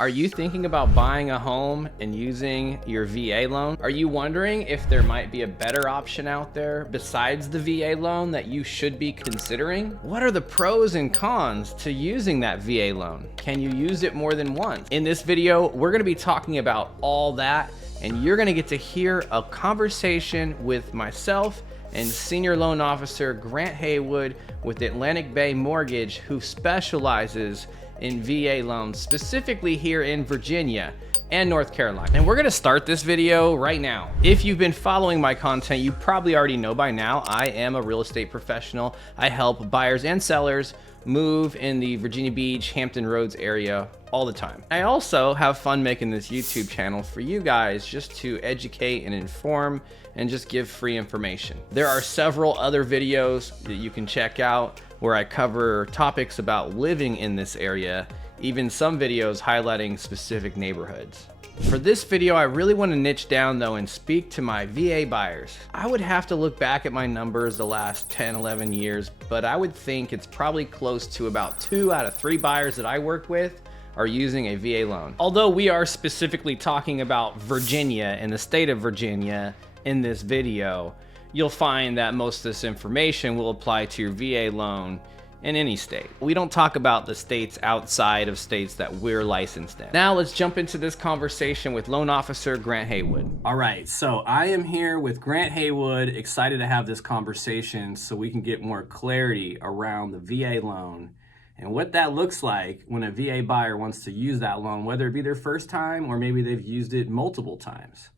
Are you thinking about buying a home and using your VA loan? Are you wondering if there might be a better option out there besides the VA loan that you should be considering? What are the pros and cons to using that VA loan? Can you use it more than once? In this video, we're gonna be talking about all that, and you're gonna get to hear a conversation with myself and Senior Loan Officer Grant Haywood with Atlantic Bay Mortgage, who specializes in VA loans, specifically here in Virginia and North Carolina. And we're gonna start this video right now. If you've been following my content, you probably already know by now, I am a real estate professional. I help buyers and sellers move in the Virginia Beach, Hampton Roads area all the time. I also have fun making this YouTube channel for you guys just to educate and inform and just give free information. There are several other videos that you can check out where I cover topics about living in this area, even some videos highlighting specific neighborhoods. For this video, I really want to niche down though and speak to my VA buyers. I would have to look back at my numbers the last 10, 11 years, but I would think it's probably close to about 2 out of 3 buyers that I work with are using a VA loan. Although we are specifically talking about Virginia and the state of Virginia in this video, you'll find that most of this information will apply to your VA loan in any state. We don't talk about the states outside of states that we're licensed in. Now let's jump into this conversation with Loan Officer Grant Haywood. All right, so I am here with Grant Haywood, excited to have this conversation so we can get more clarity around the VA loan and what that looks like when a VA buyer wants to use that loan, whether it be their first time or maybe they've used it multiple times.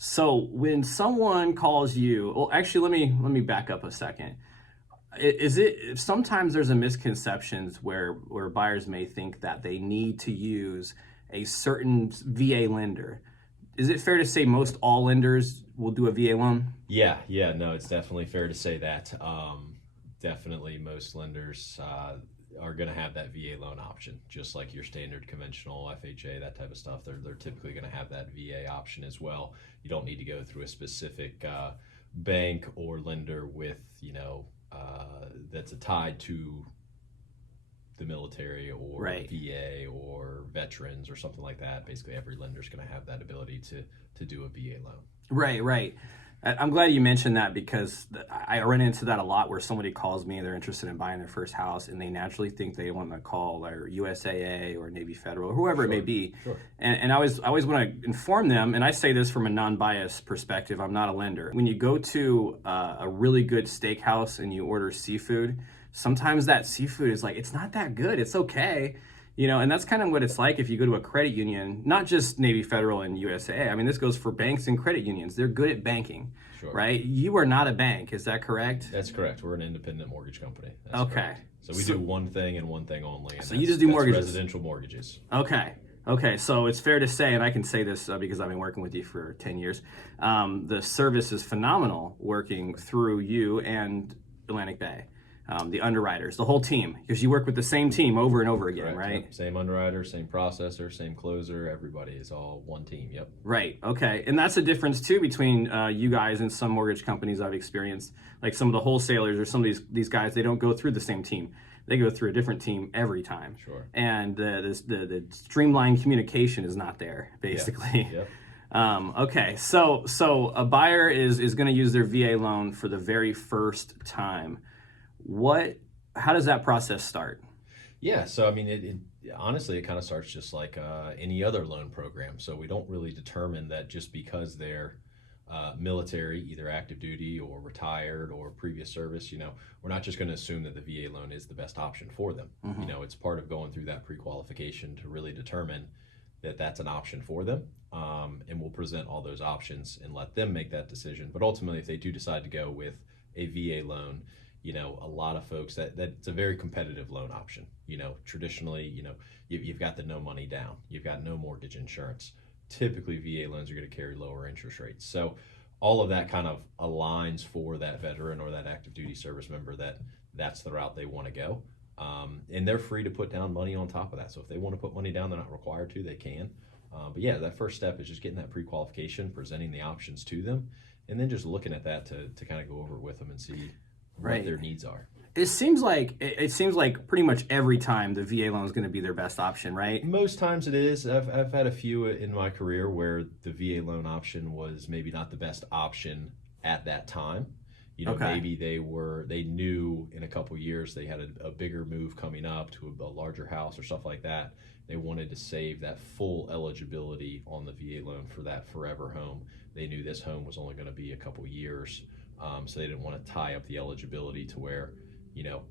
So when someone calls you, well, actually, let me back up a second. Sometimes there's a misconception where buyers may think that they need to use a certain VA lender. Is it fair to say most all lenders will do a VA loan? Yeah, no, it's definitely fair to say that. Definitely most lenders are going to have that VA loan option, just like your standard conventional FHA, that type of stuff. They're typically going to have that VA option as well. You don't need to go through a specific bank or lender with, that's tied to the military or right. VA or veterans or something like that. Basically, every lender is going to have that ability to do a VA loan. Right. I'm glad you mentioned that because I run into that a lot where somebody calls me and they're interested in buying their first house and they naturally think they want to call their USAA or Navy Federal or whoever it may be. Sure. And I always want to inform them, and I say this from a non-biased perspective, I'm not a lender. When you go to a really good steakhouse and you order seafood, sometimes that seafood is like, it's not that good, it's okay. And that's kind of what it's like if you go to a credit union, not just Navy Federal and USAA. I mean, this goes for banks and credit unions. They're good at banking, sure. Right? You are not a bank, is that correct? That's correct. We're an independent mortgage company. That's okay. Correct. So we do one thing and one thing only. And so you just do mortgages? Residential mortgages. Okay, so it's fair to say, and I can say this because I've been working with you for 10 years, the service is phenomenal working through you and Atlantic Bay. The underwriters, the whole team, because you work with the same team over and over again, right? Yep. Same underwriter, same processor, same closer, everybody is all one team, yep. Right, okay. And that's a difference too between you guys and some mortgage companies I've experienced, like some of the wholesalers or some of these guys, they don't go through the same team. They go through a different team every time. Sure. And the streamlined communication is not there, basically. Yep. Okay, so a buyer is gonna use their VA loan for the very first time. How does that process start? Yeah, so I mean, honestly, it kind of starts just like any other loan program. So we don't really determine that just because they're military, either active duty or retired or previous service, we're not just going to assume that the VA loan is the best option for them. Mm-hmm. It's part of going through that pre-qualification to really determine that that's an option for them. And we'll present all those options and let them make that decision. But ultimately, if they do decide to go with a VA loan, a lot of folks that's a very competitive loan option. Traditionally, you've got the no money down, you've got no mortgage insurance. Typically, VA loans are going to carry lower interest rates. So all of that kind of aligns for that veteran or that active duty service member that's the route they want to go. And they're free to put down money on top of that. So if they want to put money down, they're not required to, they can. But yeah, that first step is just getting that pre-qualification, presenting the options to them, and then just looking at that to kind of go over with them and see what their needs are. it seems like pretty much every time the VA loan is going to be their best option, right? Most times it is. I've had a few in my career where the VA loan option was maybe not the best option at that time. Okay. Maybe they knew in a couple years they had a bigger move coming up to a larger house or stuff like that. They wanted to save that full eligibility on the VA loan for that forever home. They knew this home was only going to be a couple years, so they didn't want to tie up the eligibility to where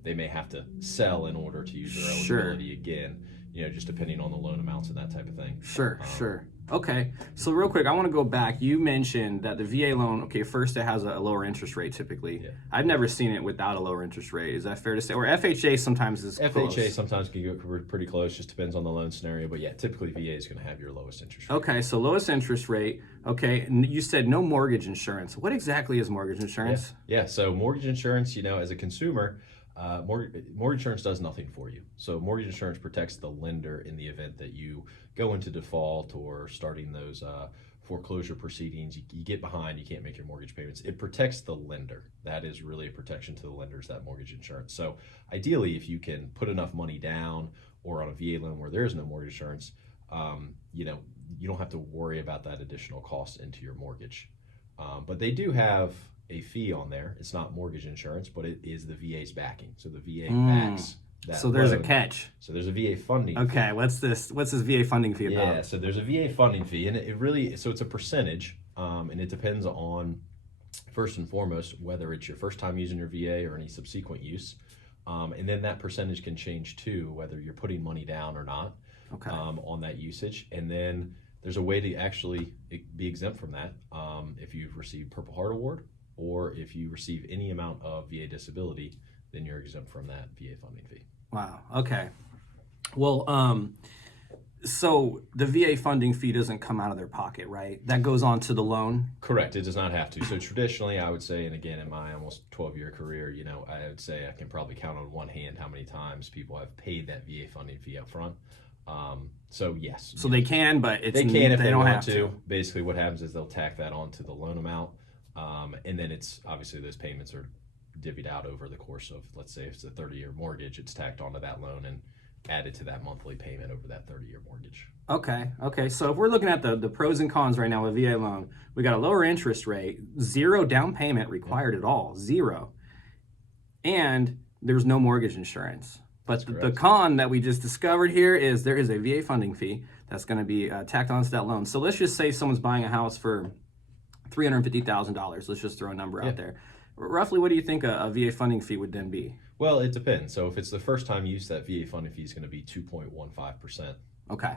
they may have to sell in order to use their Sure. eligibility again, just depending on the loan amounts and that type of thing. Sure. Okay. So real quick, I want to go back. You mentioned that the VA loan, okay, first it has a lower interest rate typically. Yeah. I've never seen it without a lower interest rate. Is that fair to say? Or FHA sometimes is FHA close. sometimes can get pretty close, just depends on the loan scenario. But yeah, typically VA is going to have your lowest interest rate. Okay, so lowest interest rate. Okay, you said no mortgage insurance. What exactly is mortgage insurance? Yeah. So mortgage insurance, as a consumer, mortgage insurance does nothing for you. So mortgage insurance protects the lender in the event that you go into default or starting those foreclosure proceedings. You get behind, you can't make your mortgage payments. It protects the lender. That is really a protection to the lenders, that mortgage insurance. So ideally, if you can put enough money down or on a VA loan where there is no mortgage insurance, you don't have to worry about that additional cost into your mortgage. But they do have a fee on there. It's not mortgage insurance, but it is the VA's backing. So the VA backs that So there's loan. a catch. So there's a VA funding Okay, what's this VA funding fee about? Yeah, so there's a VA funding fee, and it's a percentage, and it depends on, first and foremost, whether it's your first time using your VA or any subsequent use, and then that percentage can change too, whether you're putting money down or not. Okay. On that usage, and then there's a way to actually be exempt from that if you've received Purple Heart Award or if you receive any amount of VA disability, then you're exempt from that VA funding fee. Wow. Okay. Well, so the VA funding fee doesn't come out of their pocket, right? That goes on to the loan? Correct. It does not have to. So traditionally, I would say, and again, in my almost 12-year career, I would say I can probably count on one hand how many times people have paid that VA funding fee up front. So yes. So they can, but they can if they don't want have to. Basically, what happens is they'll tack that onto the loan amount, and then it's obviously those payments are divvied out over the course of, let's say, if it's a 30-year mortgage, it's tacked onto that loan and added to that monthly payment over that 30-year mortgage. Okay. So if we're looking at the pros and cons right now with VA loan, we got a lower interest rate, zero down payment required at all, zero, and there's no mortgage insurance. But the con that we just discovered here is there is a VA funding fee that's going to be tacked onto that loan. So let's just say someone's buying a house for $350,000. Let's just throw a number out there. Roughly, what do you think a VA funding fee would then be? Well, it depends. So if it's the first time use, that VA funding fee is going to be 2.15%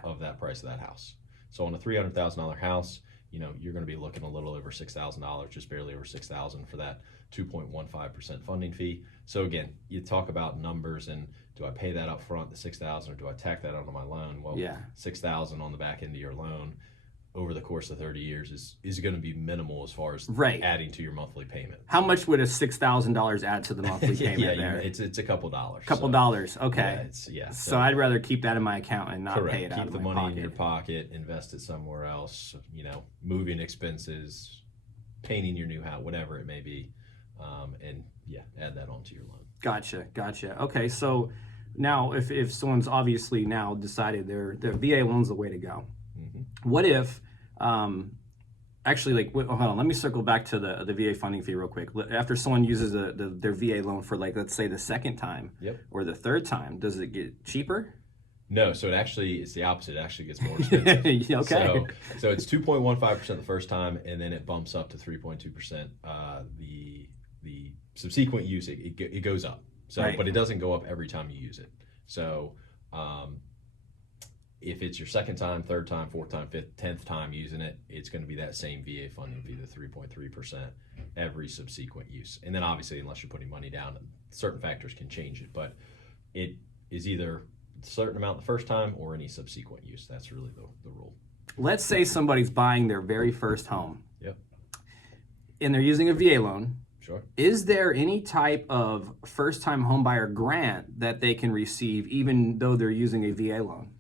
of that price of that house. So on a $300,000 house, you're going to be looking a little over $6,000, just barely over $6,000 for that 2.15% funding fee. So again, you talk about numbers and do I pay that up front, the $6,000, or do I tack that onto my loan? Well, $6,000 on the back end of your loan over the course of 30 years is going to be minimal as far as adding to your monthly payment. How much would a $6,000 add to the monthly payment there? It's a couple dollars. Dollars, okay. So I'd rather keep that in my account and not pay it out Keep of the my money pocket. in your pocket, invest it somewhere else, moving expenses, painting your new house, whatever it may be, and add that onto your loan. Gotcha. Okay, so now if someone's obviously now decided their VA loan's the way to go, what if, hold on, let me circle back to the VA funding fee real quick. After someone uses their VA loan for, like, let's say the second time or the third time, does it get cheaper? No, so it's the opposite. It actually gets more expensive. Okay. So it's 2.15% the first time, and then it bumps up to 3.2%. The subsequent use, it goes up. So, but it doesn't go up every time you use it. So, if it's your second time, third time, fourth time, fifth, 10th time using it, it's going to be that same VA funding fee, the 3.3% every subsequent use. And then obviously, unless you're putting money down, certain factors can change it. But it is either a certain amount the first time or any subsequent use. That's really the rule. Let's say somebody's buying their very first home. Yep. And they're using a VA loan. Sure. Is there any type of first-time homebuyer grant that they can receive even though they're using a VA loan?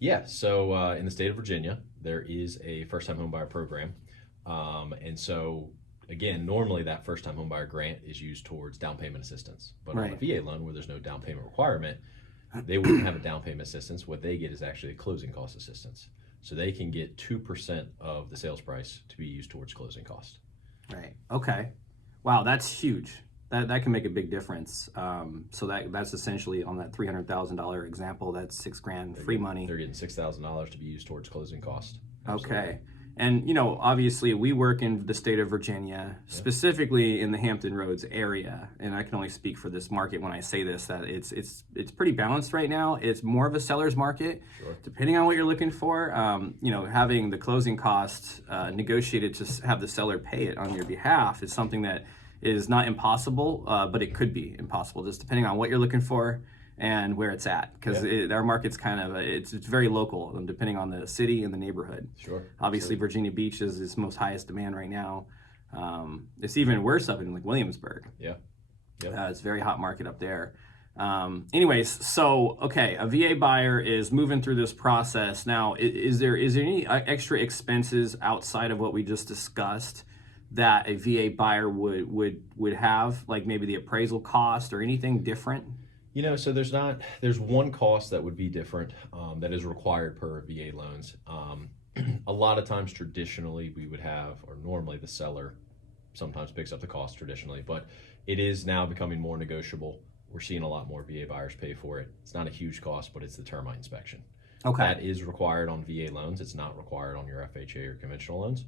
Yeah, so in the state of Virginia, there is a first-time homebuyer program, and so again, normally that first-time homebuyer grant is used towards down payment assistance. But on a Right. VA loan where there's no down payment requirement, they wouldn't have a down payment assistance. What they get is actually a closing cost assistance. So they can get 2% of the sales price to be used towards closing cost. Right. Okay. Wow, that's huge. That can make a big difference. So that's essentially on that $300,000 example. That's $6,000 free money. They're getting $6,000 to be used towards closing cost. Okay. And, obviously we work in the state of Virginia, specifically in the Hampton Roads area. And I can only speak for this market when I say this, that it's pretty balanced right now. It's more of a seller's market. Sure. Depending on what you're looking for, having the closing costs negotiated to have the seller pay it on your behalf is something that is not impossible, but it could be impossible, just depending on what you're looking for and where it's at, because our market's kind of it's very local, depending on the city and the neighborhood. Sure. Obviously, Virginia Beach is its most highest demand right now. It's even worse up in like Williamsburg. Yeah. It's a very hot market up there. Anyways, so okay, a VA buyer is moving through this process now. Is there any extra expenses outside of what we just discussed that a VA buyer would have, like maybe the appraisal cost or anything different? So there's one cost that would be different that is required per VA loans. A lot of times traditionally we would have, or normally the seller sometimes picks up the cost traditionally, but it is now becoming more negotiable. We're seeing a lot more VA buyers pay for it. It's not a huge cost, but it's the termite inspection. Okay. That is required on VA loans. It's not required on your FHA or conventional loans.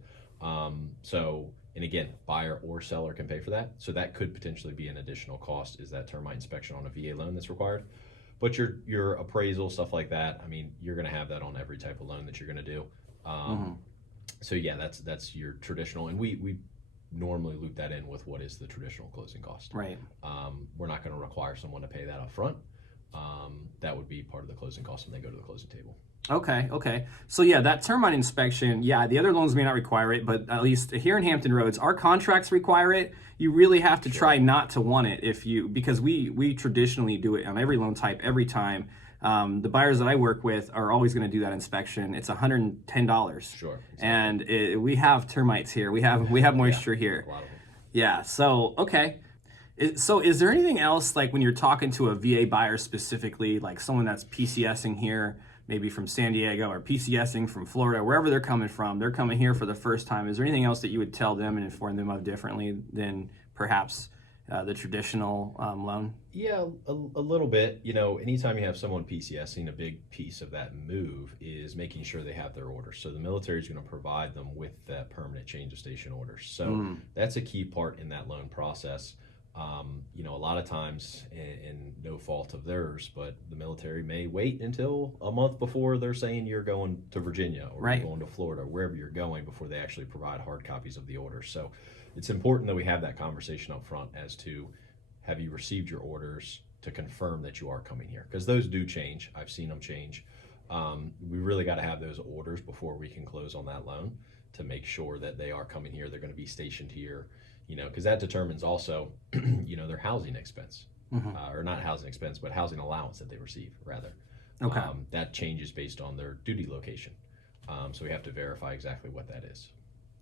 And again, buyer or seller can pay for that. So that could potentially be an additional cost, is that termite inspection on a VA loan that's required. But your appraisal, stuff like that, I mean, you're going to have that on every type of loan that you're going to do. So yeah, that's your traditional, and we normally loop that in with what is the traditional closing cost. Right. We're not going to require someone to pay that up front. That would be part of the closing cost when they go to the closing table. Okay. So yeah, that termite inspection, the other loans may not require it, but at least here in Hampton Roads, our contracts require it. You really have to try not to want it because we traditionally do it on every loan type every time. The buyers that I work with are always going to do that inspection. It's $110. Sure. Exactly. And we have termites here. We have moisture here. A lot of them. Yeah. So okay. So is there anything else, like when you're talking to a VA buyer specifically, like someone that's PCSing here, maybe from San Diego, or PCSing from Florida, wherever they're coming from, they're coming here for the first time. Is there anything else that you would tell them and inform them of differently than perhaps the traditional loan? Yeah, a little bit. Anytime you have someone PCSing, a big piece of that move is making sure they have their orders. So the military is going to provide them with that permanent change of station orders. So that's a key part in that loan process. A lot of times, and no fault of theirs, but the military may wait until a month before they're saying you're going to Virginia or you're going to Florida, wherever you're going, before they actually provide hard copies of the orders. So it's important that we have that conversation up front as to, have you received your orders to confirm that you are coming here? Because those do change. I've seen them change. We really got to have those orders before we can close on that loan to make sure that they are coming here. They're going to be stationed here. Because that determines also, their housing expense, or not housing expense, but housing allowance that they receive, rather. Okay. That changes based on their duty location. So we have to verify exactly what that is.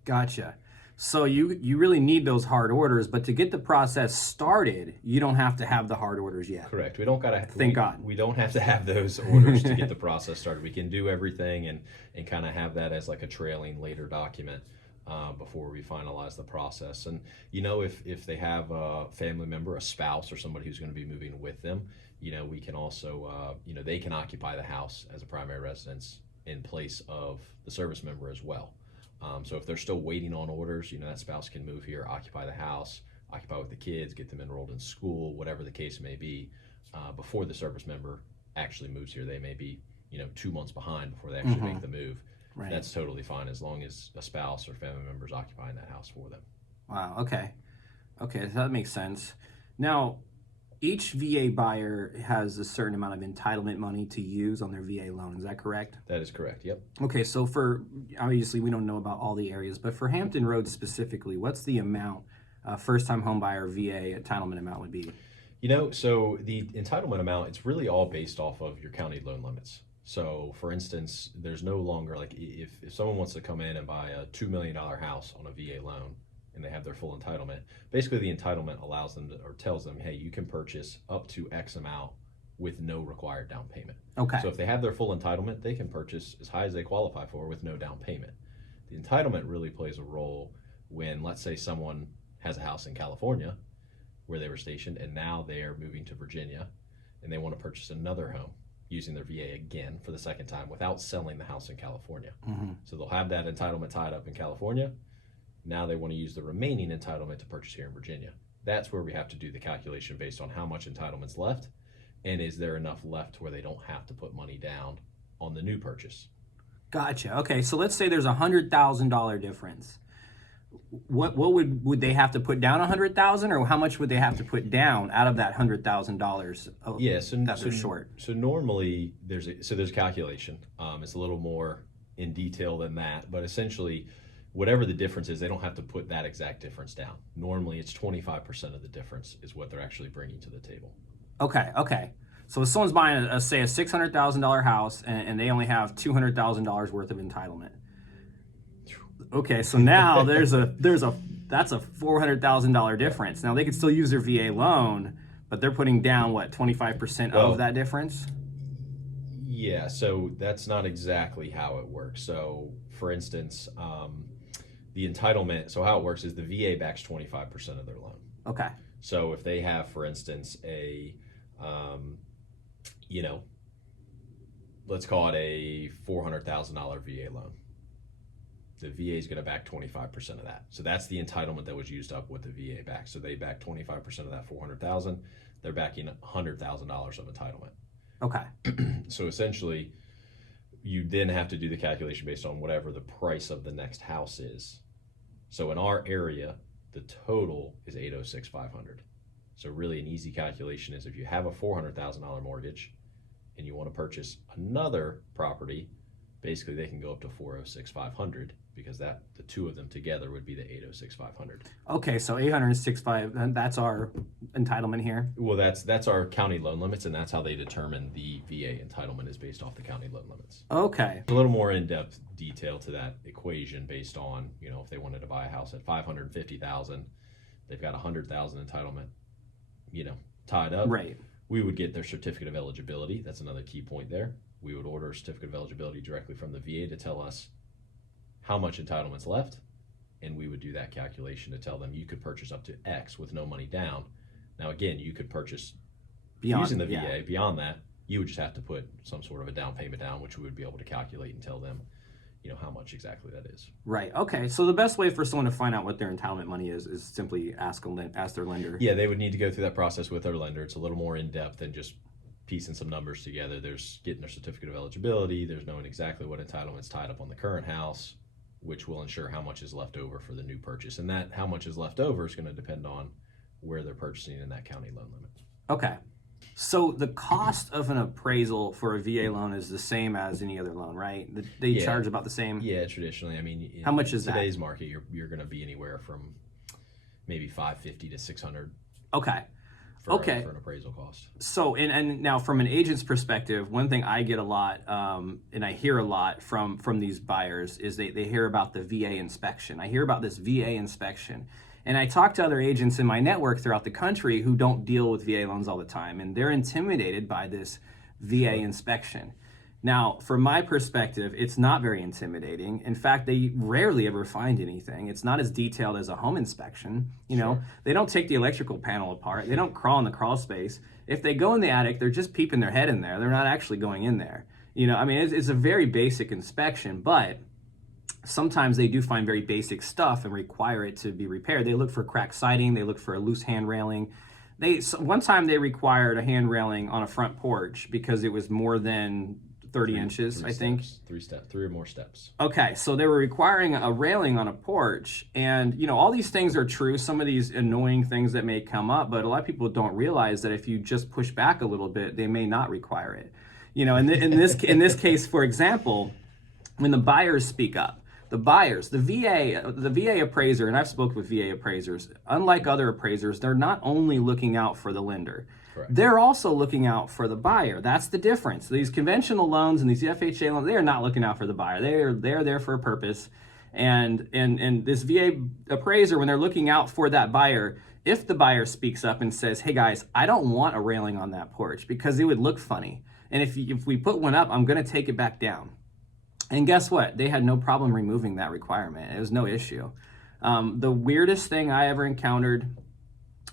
Gotcha. So you really need those hard orders, but to get the process started, you don't have to have the hard orders yet. Correct. We don't gotta. Thank God. We don't have to have those orders to get the process started. We can do everything and kind of have that as like a trailing later document. Before we finalize the process. And if they have a family member, a spouse, or somebody who's going to be moving with them, we can also they can occupy the house as a primary residence in place of the service member as well. So if they're still waiting on orders, that spouse can move here, occupy the house, occupy with the kids, get them enrolled in school, whatever the case may be, before the service member actually moves here. They may be 2 months behind before they actually make the move. Right. That's totally fine as long as a spouse or family member is occupying that house for them. Wow. Okay, that makes sense. Now, each VA buyer has a certain amount of entitlement money to use on their VA loan. Is that correct? That is correct. Yep. Okay, so obviously we don't know about all the areas, but for Hampton Roads specifically, what's the amount first-time home buyer VA entitlement amount would be? So the entitlement amount, it's really all based off of your county loan limits. So, for instance, there's no longer, like, if someone wants to come in and buy a $2 million house on a VA loan, and they have their full entitlement, basically the entitlement allows them to, or tells them, hey, you can purchase up to X amount with no required down payment. Okay. So if they have their full entitlement, they can purchase as high as they qualify for with no down payment. The entitlement really plays a role when, let's say, someone has a house in California where they were stationed, and now they are moving to Virginia, and they want to purchase another home using their VA again for the second time without selling the house in California. So they'll have that entitlement tied up in California. Now they want to use the remaining entitlement to purchase here in Virginia. That's where we have to do the calculation based on how much entitlement's left, and is there enough left where they don't have to put money down on the new purchase. Gotcha. Okay, so let's say there's $100,000 difference. What would they have to put down $100,000, or how much would they have to put down out of that $100,000? Yeah, so that they're short. So normally there's a calculation. It's a little more in detail than that, but essentially, whatever the difference is, they don't have to put that exact difference down. Normally, it's 25% of the difference is what they're actually bringing to the table. Okay. So if someone's buying, say, a $600,000 house, and they only have $200,000 worth of entitlement. Okay, so now that's a $400,000 difference. Now they could still use their VA loan, but they're putting down what, 25% of that difference? Yeah, so that's not exactly how it works. So for instance, the entitlement, so how it works is the VA backs 25% of their loan. Okay. So if they have, for instance, let's call it a $400,000 VA loan. The VA is going to back 25% of that. So that's the entitlement that was used up with the VA back. So they back 25% of that $400,000. They're backing $100,000 of entitlement. Okay. So essentially, you then have to do the calculation based on whatever the price of the next house is. So in our area, the total is $806,500. So really an easy calculation is if you have a $400,000 mortgage and you want to purchase another property, basically they can go up to $406,500 because the two of them together would be the $806,500. Okay, so $806,500, that's our entitlement here. Well, that's our county loan limits, and that's how they determine the VA entitlement is based off the county loan limits. Okay. A little more in-depth detail to that equation based on, if they wanted to buy a house at $550,000, they've got $100,000 entitlement, tied up. Right. We would get their certificate of eligibility. That's another key point there. We would order a certificate of eligibility directly from the VA to tell us how much entitlement's left, and we would do that calculation to tell them you could purchase up to X with no money down. Now, again, you could purchase using the VA. Yeah. Beyond that, you would just have to put some sort of a down payment down, which we would be able to calculate and tell them, how much exactly that is. Right. Okay. So the best way for someone to find out what their entitlement money is simply ask their lender. Yeah, they would need to go through that process with their lender. It's a little more in depth than just piecing some numbers together. There's getting their certificate of eligibility. There's knowing exactly what entitlement's tied up on the current house, which will ensure how much is left over for the new purchase. And that how much is left over is going to depend on where they're purchasing in that county loan limit. Okay. So the cost of an appraisal for a VA loan is the same as any other loan, right? They charge about the same? Yeah, traditionally. I mean, how much is today's market, you're going to be anywhere from maybe $550 to $600. Okay. For an appraisal cost. So, and now from an agent's perspective, one thing I get a lot, and I hear a lot from these buyers is they hear about the VA inspection. I hear about this VA inspection. And I talk to other agents in my network throughout the country who don't deal with VA loans all the time, and they're intimidated by this VA inspection. Now, from my perspective, it's not very intimidating. In fact, they rarely ever find anything. It's not as detailed as a home inspection. They don't take the electrical panel apart. They don't crawl in the crawl space. If they go in the attic, they're just peeping their head in there. They're not actually going in there. It's a very basic inspection, but sometimes they do find very basic stuff and require it to be repaired. They look for cracked siding. They look for a loose hand railing. One time they required a hand railing on a front porch because it was more than 30 inches, I think. Three or more steps. Okay, so they were requiring a railing on a porch, and all these things are true. Some of these annoying things that may come up, but a lot of people don't realize that if you just push back a little bit, they may not require it. In this case, for example, when the buyers speak up, the VA appraiser, and I've spoken with VA appraisers, unlike other appraisers, they're not only looking out for the lender. Correct. They're also looking out for the buyer. That's the difference. These conventional loans and these FHA loans, they are not looking out for the buyer. They're there for a purpose. And this VA appraiser, when they're looking out for that buyer, if the buyer speaks up and says, hey guys, I don't want a railing on that porch because it would look funny. And if we put one up, I'm gonna take it back down. And guess what? They had no problem removing that requirement. It was no issue. The weirdest thing I ever encountered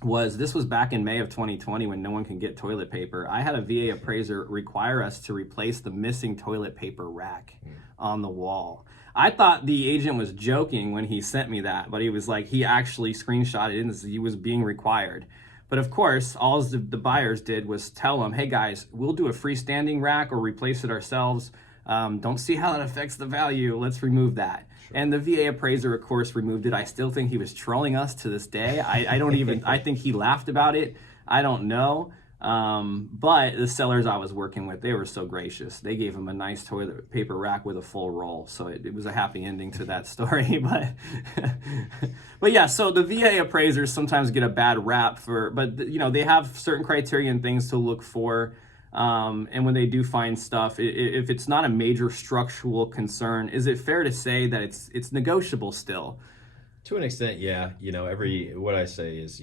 this was back in May of 2020 when no one can get toilet paper. I had a VA appraiser require us to replace the missing toilet paper rack on the wall. I thought the agent was joking when he sent me that, but he was like, he actually screenshotted it and he was being required. But of course, all the buyers did was tell them, hey guys, we'll do a freestanding rack or replace it ourselves. Don't see how that affects the value. Let's remove that. Sure. And the VA appraiser, of course, removed it. I still think he was trolling us to this day. I think he laughed about it. I don't know. But the sellers I was working with, they were so gracious. They gave him a nice toilet paper rack with a full roll. So it was a happy ending to that story. But yeah, so the VA appraisers sometimes get a bad rap but they have certain criteria and things to look for. And when they do find stuff, if it's not a major structural concern, is it fair to say that it's negotiable still? To an extent, yeah. What I say is,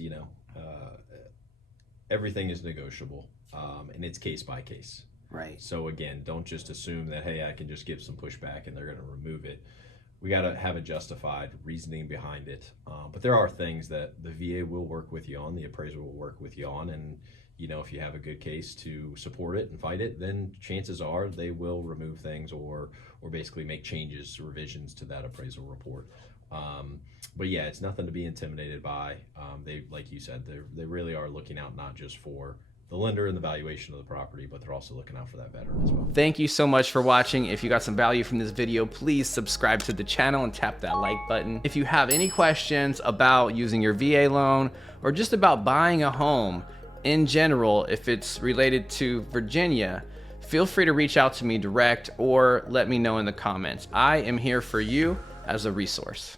everything is negotiable, and it's case by case. Right. So again, don't just assume that, hey, I can just give some pushback and they're going to remove it. We got to have a justified reasoning behind it. But there are things that the VA will work with you on, the appraiser will work with you on, and if you have a good case to support it and fight it, then chances are they will remove things or basically make changes, revisions to that appraisal report. But yeah, it's nothing to be intimidated by. They, like you said, they really are looking out not just for the lender and the valuation of the property, but they're also looking out for that veteran as well. Thank you so much for watching. If you got some value from this video, please subscribe to the channel and tap that like button. If you have any questions about using your VA loan or just about buying a home in general, if it's related to Virginia, feel free to reach out to me direct or let me know in the comments. I am here for you as a resource.